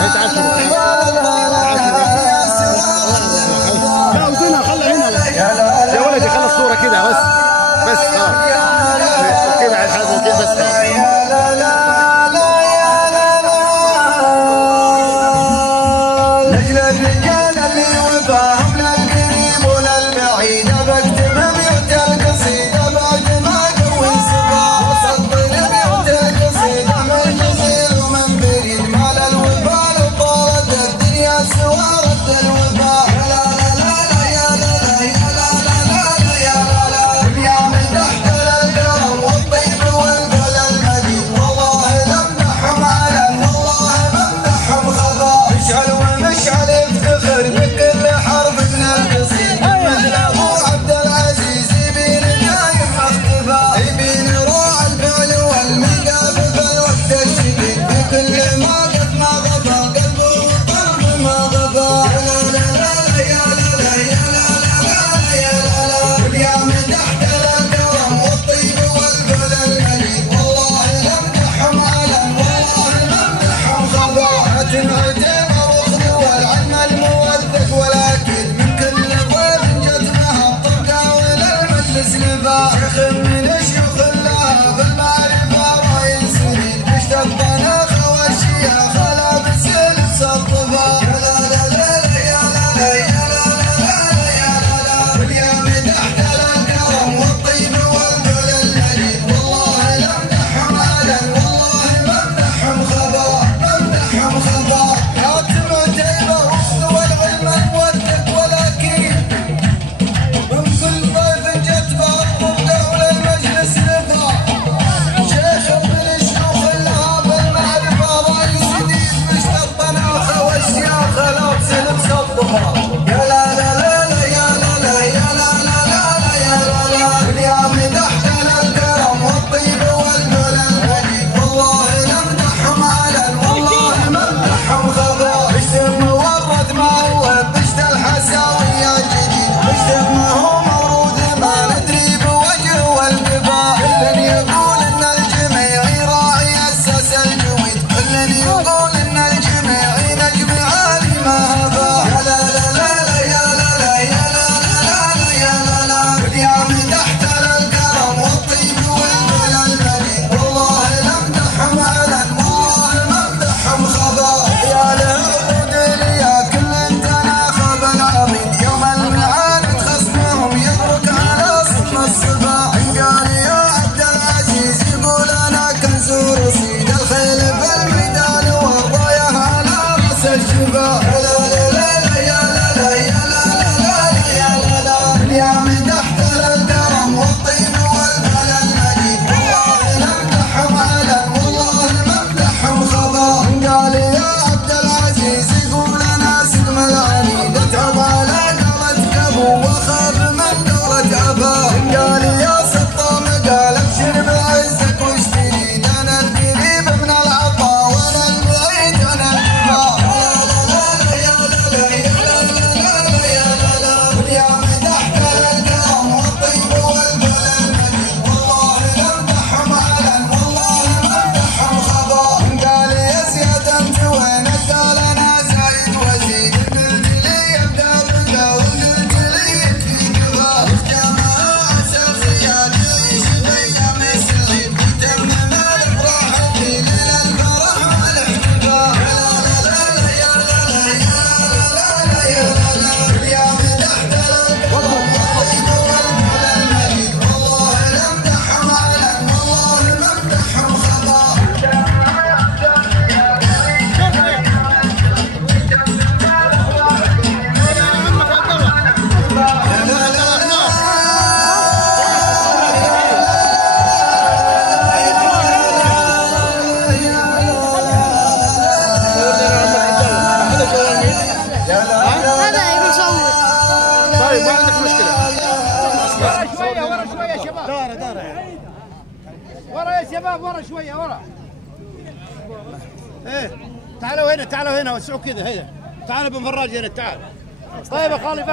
هي تعال شوف لا ودنا خلها هنا يا ولدي خلص الصورة كده بس كده على الحاجة كده بس نجل الرجال اللي وفاهم للقريب وللبعيد بكتبها بيوت القصيدة بعد ما قوي صباح وسطر بيوت القصيدة من جزير ومن بريد مال الوفاء وطارت الدنيا سوى رد الوفاء لا لا لا لا يا لا لا يا لا لا لا يا لا لا يا من تحت الكرم والطيب والفل المدين والله لمدحهم علم والله ممدحهم خضار اشعل ومشعل افتخر بكل حرف من القصيد مثل ابو عبد العزيز يبين دايم اختفاء يبين روع الفعل والمقام بالوقت الشديد بكل ما قد ما غفى قلبه وقلبه ما غفى لا لا لا يا لا لا يا لا لا يا لا لا يا من تحت الكرم والطيب والفعل المليء والله لمدحهم علم والله ممدحهم خضاء عتم والعلم الموثق والاكيد من كل ضيف جت لها الطبقه وللمجلس نفاق شيخ من شيوخ الله في المعرفه راي سنين اشتقنا خواشيها خلا بسلس الطباق لا لا لا يا لا لا يا لا لا يا لا لا واليوم تحت الكرم والطيب والفعل المليء والله لمدحهم علم والله ممدحهم خبر ممدحهم خبر حاتم عتيبه والعلم الموثق والاكيد من كل ضيف جت به الطبقه وللمجلس نفاق شيخ من الشيوخ لها بالمعرفه راي سديد مشتطنا خواشياخ لابس لبس الطباق يا لا لا لا يا لا لا يا لا لا لا يا لا لا اليوم تحت الكرم والطيب والفعل المليء والله لمدحهم علم والله ممدحهم خضار اشتم مورد ما هو بشت الحساوية جديد اشتم ما هو مورود ما ندري بوجه والقفا كل يقول ان الجميع راعي اساس الجويد كل يقول ان الجميع نجم عالي ما هفا يا لا لا لا يا لا لا يا لا لا يا لا لا اليوم تحت الكرم والطيب والفعل المليء والله لمدحهم علم والله ممدحهم خضار يا لعود يا كل انت ناخب العظيم يوم المعاد خصمهم يبرك على صم الصباح قال يا عبد العزيز يقول انا كنز ورصيد الخيل في الميدان والرايه على راس الشباب لا لا لا يا لا لا يا لا لا يا لا لا اليوم تحت الكرم والطيب والفعل المليء والله لمدحهم علم والله ممدحهم خبر قال يا عبد العزيز يقول انا سلم العنيد اتعب على قولة ابو واخاف من قولة ابا قال يا سطام قال ابشر بعزك واشتريد انا القريب من العطاء وانا البعيد انا الكبار لا لا لا يا لا لا يا لا لا يا لا لا واليوم تحت الكرم والطيب والفعل المليء والله لمدحهم علم والله ممدحهم خبر قال يا زياد انت وينك قال انا زايد وزيد قلت لي ابدا بدا وقلت لي في كبار جماعه اساسيات يعيش بايام السعيد كتبنا ما الافراح اللي للفرح والاحتفال لا لا لا يا لا لا يا لا لا يا لا لا اليوم تحت الكرم والطيب والفعل المليء والله لمدحهم علم والله ممدحهم خبر هذا يبي يصور. طيب ما عندك مشكلة شوية ورا شوية يا شباب. دارة ورا يا شباب ورا شوية ورا. ايه تعالوا هنا وسعوا كذا هنا تعالوا بن فراج هنا تعال طيب يا خالد